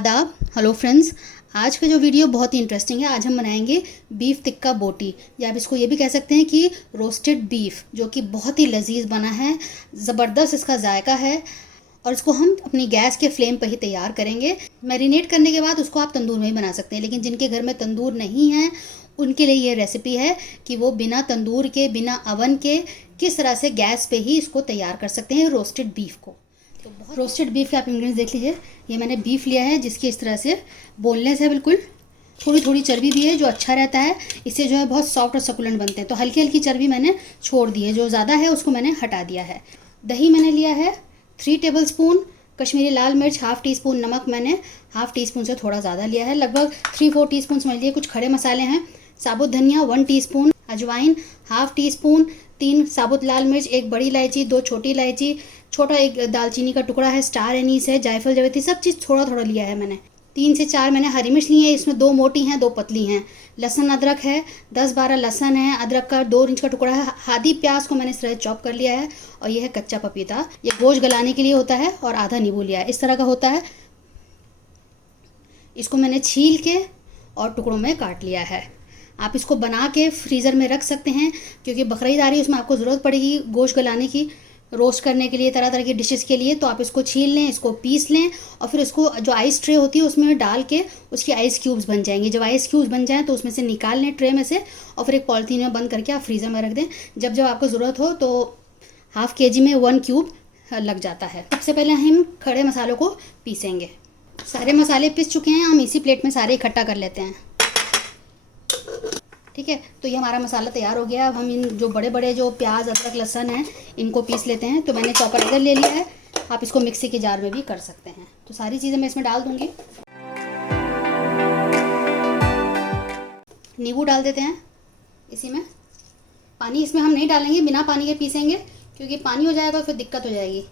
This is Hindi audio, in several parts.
आदाब। हेलो फ्रेंड्स, आज का जो वीडियो बहुत ही इंटरेस्टिंग है। आज हम बनाएंगे बीफ टिक्का बोटी, या आप इसको ये भी कह सकते हैं कि रोस्टेड बीफ, जो कि बहुत ही लजीज बना है। ज़बरदस्त इसका जायका है और इसको हम अपनी गैस के फ्लेम पर ही तैयार करेंगे। मैरिनेट करने के बाद उसको आप तंदूर में ही बना सकते हैं, लेकिन जिनके घर में तंदूर नहीं है उनके लिए ये रेसिपी है कि वो बिना तंदूर के, बिना अवन के किस तरह से गैस पे ही इसको तैयार कर सकते हैं रोस्टेड बीफ को। तो रोस्टेड बीफ के आप इंग्रेडिएंट्स देख लीजिए। ये मैंने बीफ लिया है जिसकी इस तरह से बोनलेस है, बिल्कुल थोड़ी थोड़ी चर्बी भी है जो अच्छा रहता है। इससे जो है बहुत सॉफ्ट और सकुलेंट बनते हैं। तो हल्की हल्की चर्बी मैंने छोड़ दी है, जो ज़्यादा है उसको मैंने हटा दिया है। दही मैंने लिया है 3 टेबलस्पून, कश्मीरी लाल मिर्च ½ टीस्पून, नमक मैंने ½ टीस्पून से थोड़ा ज़्यादा लिया है, लगभग 3-4 टीस्पून समझ लीजिए। कुछ खड़े मसाले हैं, साबुत धनिया 1 टीस्पून, अजवाइन ½ टीस्पून, 3 साबुत लाल मिर्च, 1 बड़ी इलायची, 2 छोटी इलायची, छोटा 1 दालचीनी का टुकड़ा है, स्टार एनीस है, जायफल जावित्री, सब चीज़ थोड़ा थोड़ा लिया है मैंने। 3 से 4 मैंने हरी मिर्च ली है, इसमें 2 मोटी हैं 2 पतली हैं। लहसुन अदरक है, 10-12 लहसुन है, अदरक का 2 इंच का टुकड़ा है। आधी प्याज को मैंने इस तरह चॉप कर लिया है। और ये है कच्चा पपीता, ये गोश्त गलाने के लिए होता है। और आधा नींबू लिया है, इस तरह का होता है। इसको मैंने छील के और टुकड़ों में काट लिया है। आप इसको बना के फ्रीज़र में रख सकते हैं, क्योंकि बकरीद आ रही है, उसमें आपको ज़रूरत पड़ेगी गोश्त गलाने की, रोस्ट करने के लिए, तरह तरह की डिशेस के लिए। तो आप इसको छील लें, इसको पीस लें और फिर इसको जो आइस ट्रे होती है उसमें डाल के उसकी आइस क्यूब्स बन जाएंगे। जब आइस क्यूब्स बन जाएं तो उसमें से निकाल लें ट्रे में से, और फिर एक पॉलिथीन में बंद करके आप फ्रीज़र में रख दें। जब जब आपको ज़रूरत हो तो ½ kg में 1 क्यूब लग जाता है। सबसे पहले हम खड़े मसालों को पीसेंगे। सारे मसाले पिस चुके हैं, हम इसी प्लेट में सारे इकट्ठा कर लेते हैं। ठीक है, तो ये हमारा मसाला तैयार हो गया। अब हम इन जो बड़े बड़े जो प्याज, अदरक, लहसुन है, इनको पीस लेते हैं। तो मैंने चॉपर इधर ले लिया है, आप इसको मिक्सी के जार में भी कर सकते हैं। तो सारी चीज़ें मैं इसमें डाल दूँगी। नींबू डाल देते हैं इसी में। पानी इसमें हम नहीं डालेंगे, बिना पानी के पीसेंगे, क्योंकि पानी हो जाएगा तो फिर दिक्कत हो जाएगी।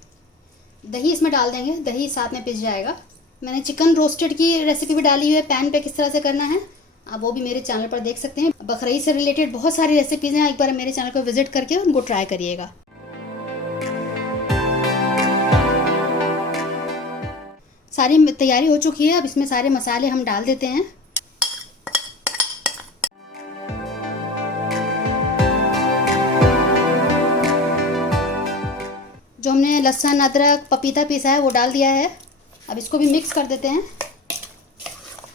दही इसमें डाल देंगे, दही साथ में पिस जाएगा। मैंने चिकन रोस्टेड की रेसिपी भी डाली हुई है, पैन पे किस तरह से करना है आप वो भी मेरे चैनल पर देख सकते हैं। बकरीद से रिलेटेड बहुत सारी रेसिपीज़ हैं, एक बार मेरे चैनल को विजिट करके उनको ट्राई करिएगा। सारी तैयारी हो चुकी है। अब इसमें सारे मसाले हम डाल देते हैं। जो हमने लहसुन, अदरक, पपीता पीसा है वो डाल दिया है। अब इसको भी मिक्स कर देते हैं।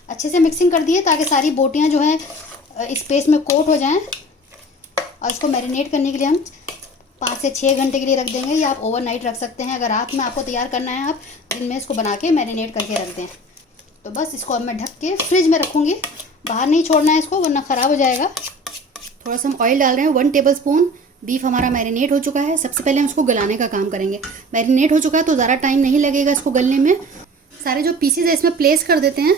अच्छे से मिक्सिंग कर दिए ताकि सारी बोटियां जो हैं इस पेस्ट में कोट हो जाएं। और इसको मैरिनेट करने के लिए हम 5 से 6 घंटे के लिए रख देंगे, या आप ओवरनाइट रख सकते हैं। अगर रात में आपको तैयार करना है, आप दिन में इसको बना के मैरिनेट करके रख दें। तो बस इसको अब मैं ढक के फ्रिज में रखूँगी, बाहर नहीं छोड़ना है इसको, वरना ख़राब हो जाएगा। थोड़ा सा हम ऑयल डाल रहे हैं, 1 टेबलस्पून। बीफ हमारा मैरिनेट हो चुका है। सबसे पहले हम इसको गलाने का काम करेंगे। मैरिनेट हो चुका है तो ज़्यादा टाइम नहीं लगेगा इसको गलने में। सारे जो पीसेज है इसमें प्लेस कर देते हैं।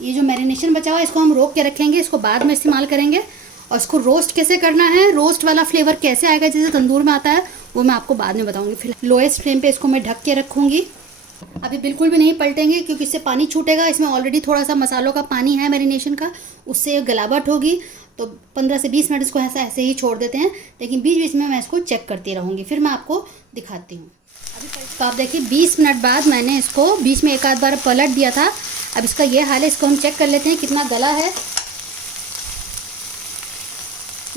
ये जो मैरिनेशन बचा हुआ है इसको हम रोक के रखेंगे, इसको बाद में इस्तेमाल करेंगे। और इसको रोस्ट कैसे करना है, रोस्ट वाला फ्लेवर कैसे आएगा जैसे तंदूर में आता है, वो मैं आपको बाद में बताऊंगी। फिर लोएस्ट फ्लेम पे इसको मैं ढक के रखूँगी। अभी बिल्कुल भी नहीं पलटेंगे, क्योंकि इससे पानी छूटेगा। इसमें ऑलरेडी थोड़ा सा मसालों का पानी है मैरिनेशन का, उससे गलावट होगी। तो 15 से 20 मिनट इसको ऐसे ही छोड़ देते हैं, लेकिन बीच बीच में मैं इसको चेक करती रहूँगी, फिर मैं आपको दिखाती हूँ। तो आप देखिए 20 मिनट बाद मैंने इसको बीच में एक आध बार पलट दिया था। अब इसका ये हाल है, इसको हम चेक कर लेते हैं कितना गला है।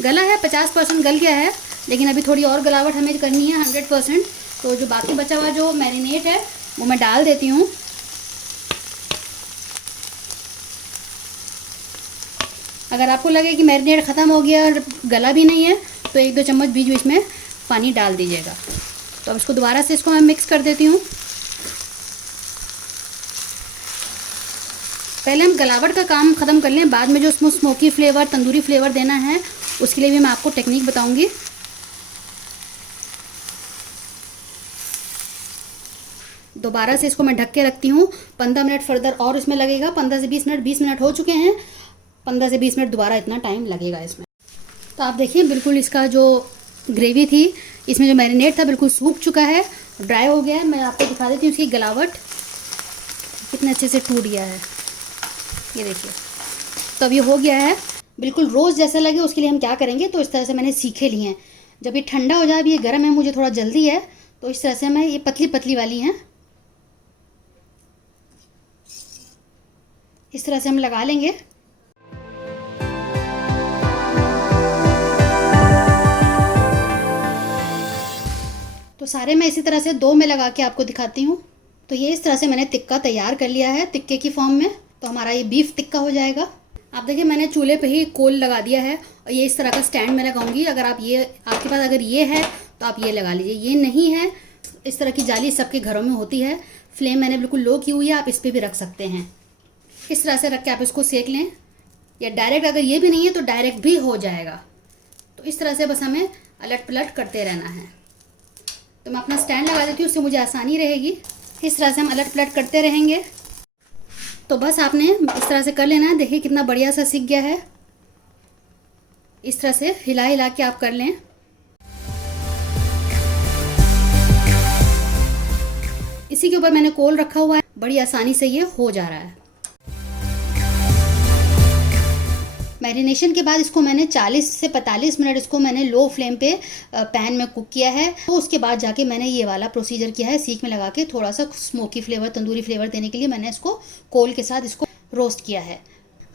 गला है 50% गल गया है, लेकिन अभी थोड़ी और गलावट हमें करनी है 100%। तो जो बाकी बचा हुआ जो मैरिनेट है वो मैं डाल देती हूँ। अगर आपको लगे कि मैरिनेट ख़त्म हो गया और गला भी नहीं है तो 1-2 चम्मच बीच बीच में पानी डाल दीजिएगा। तो अब इसको दोबारा से मैं मिक्स कर देती हूँ। पहले हम गलावट का काम ख़त्म कर लें, बाद में जो उसमें स्मोकी फ्लेवर, तंदूरी फ्लेवर देना है उसके लिए भी मैं आपको टेक्निक बताऊंगी। दोबारा से इसको मैं ढक के रखती हूँ। 15 मिनट फर्दर और इसमें लगेगा, 15 से 20 मिनट। 20 मिनट हो चुके हैं, 15 से 20 मिनट दोबारा इतना टाइम लगेगा इसमें। तो आप देखिए बिल्कुल इसका जो ग्रेवी थी, इसमें जो मैरिनेट था बिल्कुल सूख चुका है, ड्राई हो गया है। मैं आपको दिखा देती हूँ इसकी गलावट कितने अच्छे से टूट गया है, ये देखिए। तो अब ये हो गया है, बिल्कुल रोज़ जैसा लगे उसके लिए हम क्या करेंगे, तो इस तरह से मैंने सीखे लिए हैं। जब ये ठंडा हो जाए, अभी ये गर्म है, मुझे थोड़ा जल्दी है, तो इस तरह से मैं ये पतली पतली वाली हैं, इस तरह से हम लगा लेंगे। तो सारे मैं इसी तरह से 2 में लगा के आपको दिखाती हूँ। तो ये इस तरह से मैंने टिक्का तैयार कर लिया है टिक्के की फॉर्म में। तो हमारा ये बीफ टिक्का हो जाएगा। आप देखिए मैंने चूल्हे पे ही कोल लगा दिया है और ये इस तरह का स्टैंड मैं लगाऊंगी। अगर आप ये, आपके पास अगर ये है तो आप ये लगा लीजिए, ये नहीं है इस तरह की जाली सबके घरों में होती है। फ्लेम मैंने बिल्कुल लो की हुई है, आप इस पर भी रख सकते हैं। इस तरह से रख के आप इसको सेक लें, या डायरेक्ट अगर ये भी नहीं है तो डायरेक्ट भी हो जाएगा। तो इस तरह से बस हमें अलट पलट करते रहना है। तो मैं अपना स्टैंड लगा देती हूँ, उससे मुझे आसानी रहेगी। इस तरह से हम अलट पलट करते रहेंगे। तो बस आपने इस तरह से कर लेना है। देखिए कितना बढ़िया सा सीख गया है। इस तरह से हिला हिला के आप कर लें। इसी के ऊपर मैंने कोल रखा हुआ है, बड़ी आसानी से ये हो जा रहा है। मैरिनेशन के बाद इसको मैंने 40 से 45 मिनट इसको मैंने लो फ्लेम पे पैन में कुक किया है। तो उसके बाद जाके मैंने ये वाला प्रोसीजर किया है, सीख में लगा के थोड़ा सा स्मोकी फ्लेवर, तंदूरी फ्लेवर देने के लिए मैंने इसको कोल के साथ इसको रोस्ट किया है।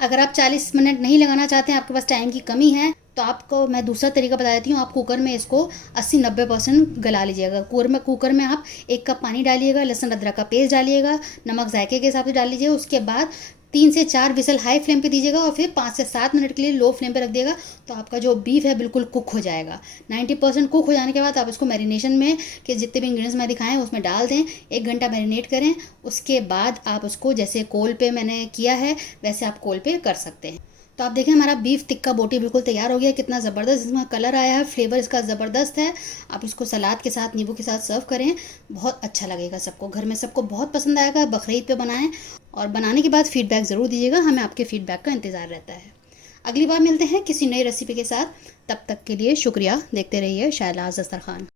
अगर आप 40 मिनट नहीं लगाना चाहते हैं, आपके पास टाइम की कमी है, तो आपको मैं दूसरा तरीका बता देती हूँ। आप कुकर में इसको 80-90% गला लीजिएगा। कुकर में आप 1 कप पानी डालिएगा, लहसुन अदरक का पेस्ट डालिएगा, नमक जायके के हिसाब से डाल लीजिए। उसके बाद 3 से 4 विसल हाई फ्लेम पे दीजिएगा और फिर 5 से 7 मिनट के लिए लो फ्लेम पे रख दिएगा। तो आपका जो बीफ है बिल्कुल कुक हो जाएगा। 90% कुक हो जाने के बाद आप इसको मैरिनेशन में के जितने भी इंग्रेडिएंट्स मैं दिखाएं उसमें डाल दें, 1 घंटा मैरिनेट करें। उसके बाद आप उसको जैसे कोल पे मैंने किया है वैसे आप कोल पे कर सकते हैं। तो आप देखें हमारा बीफ टिक्का बोटी बिल्कुल तैयार हो गया। कितना ज़बरदस्त इसमें कलर आया है, फ्लेवर इसका ज़बरदस्त है। आप इसको सलाद के साथ, नींबू के साथ सर्व करें, बहुत अच्छा लगेगा सबको, घर में सबको बहुत पसंद आएगा। बकरीद पे बनाएं और बनाने के बाद फीडबैक ज़रूर दीजिएगा, हमें आपके फीडबैक का इंतज़ार रहता है। अगली बार मिलते हैं किसी नई रेसिपी के साथ, तब तक के लिए शुक्रिया। देखते रहिए शायलाज़ दस्तरखान।